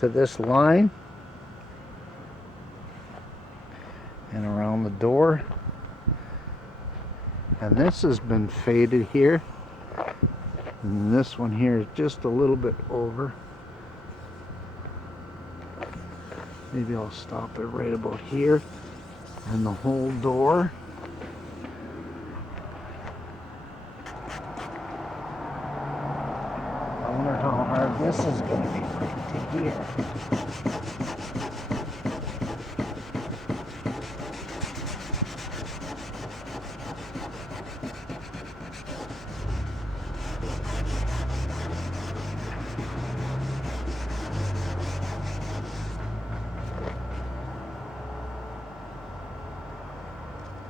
to this line and around the door, and this has been faded here, and this one here is just a little bit over. Maybe I'll stop it right about here, and the whole door. I wonder how hard this is going to be right to here.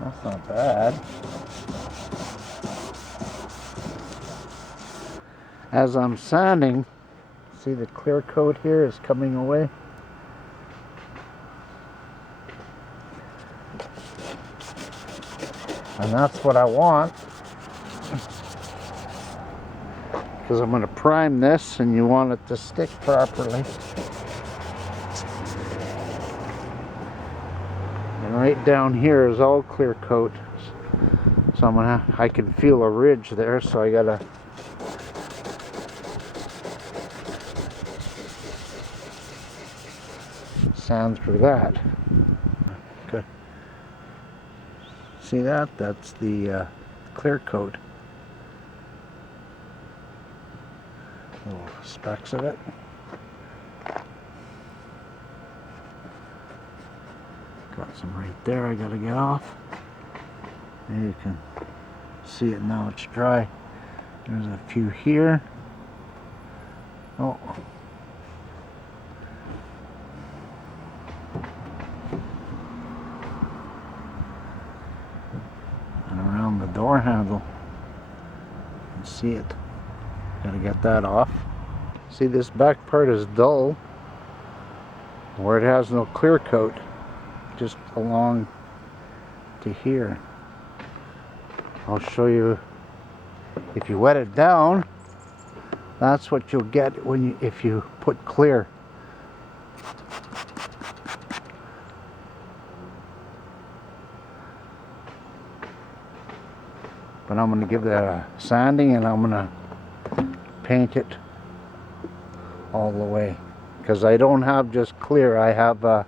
That's not bad. As I'm sanding, see the clear coat here is coming away. And that's what I want, because I'm going to prime this and you want it to stick properly. And right down here is all clear coat. So I can feel a ridge there, so I gotta sand through that. Okay. See that? That's the clear coat. Little specks of it. Got some right there I gotta get off. There you can see it now, it's dry. There's a few here. Oh. And around the door handle. You can see it. Gotta get that off. See, this back part is dull, where it has no clear coat, just along to here. I'll show you. If you wet it down, that's what you'll get if you put clear. But I'm going to give that a sanding, and I'm going to paint it all the way, because I don't have just clear. I have a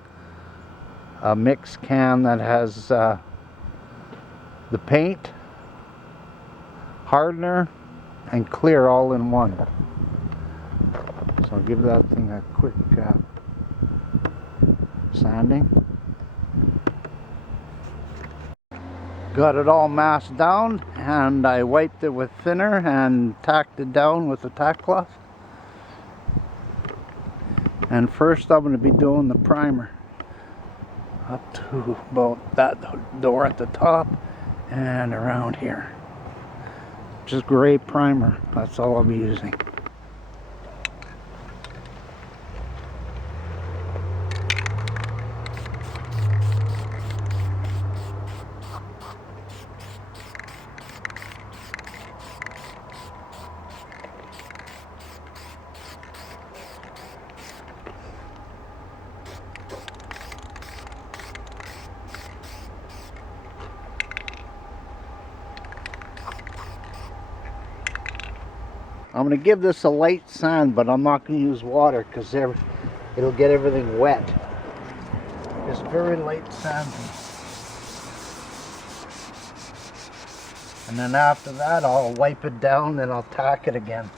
mix can that has the paint, hardener, and clear all in one. So I'll give that thing a quick sanding. Got it all masked down, and I wiped it with thinner and tacked it down with a tack cloth. And first I'm going to be doing the primer up to about that door at the top and around here. Just gray primer, that's all I'll be using. I'm going to give this a light sand, but I'm not going to use water because it'll get everything wet. Just very light sanding. And then after that I'll wipe it down and I'll tack it again.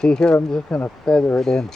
See here, I'm just going to feather it in.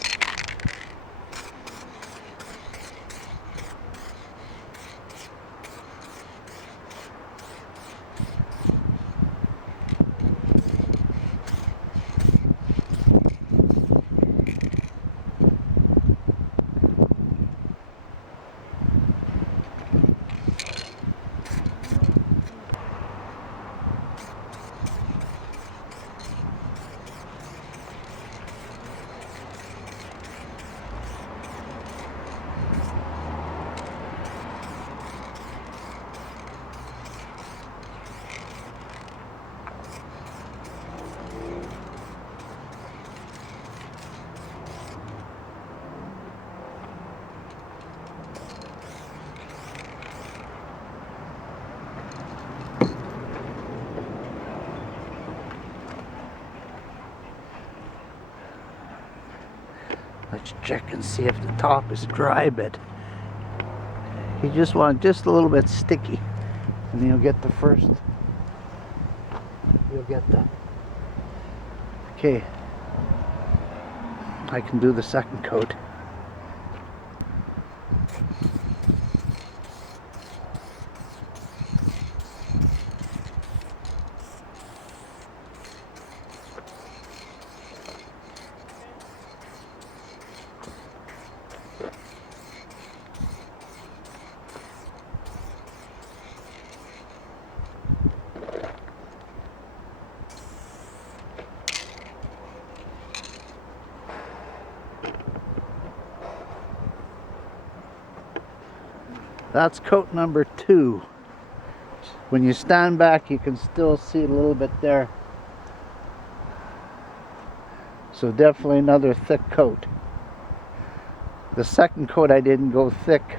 Let's check and see if the top is dry a bit. You just want just a little bit sticky, and you'll get the first. You'll get the. Okay, I can do the second coat. That's coat number 2. When you stand back, you can still see a little bit there. So definitely another thick coat. The second coat I didn't go thick.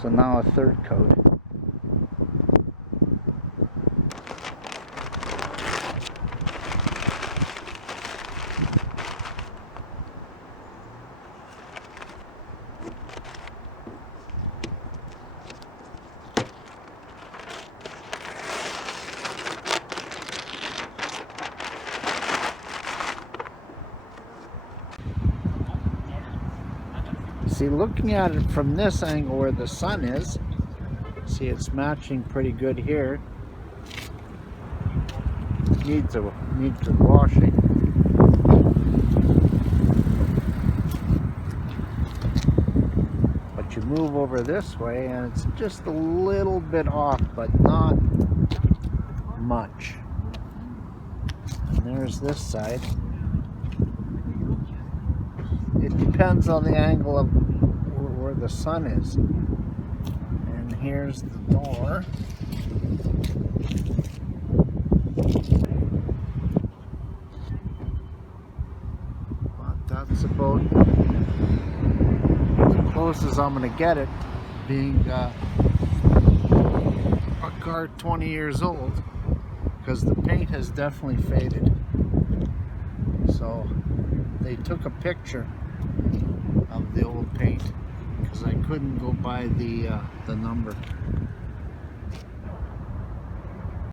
So now a third coat. See, looking at it from this angle where the sun is, see it's matching pretty good here. Needs a washing. But you move over this way and it's just a little bit off, but not much. And there's this side. It depends on the angle of where the sun is. And here's the door. But that's about as close as I'm going to get it, being a car 20 years old, because the paint has definitely faded. So they took a picture of the old paint because I couldn't go by the number.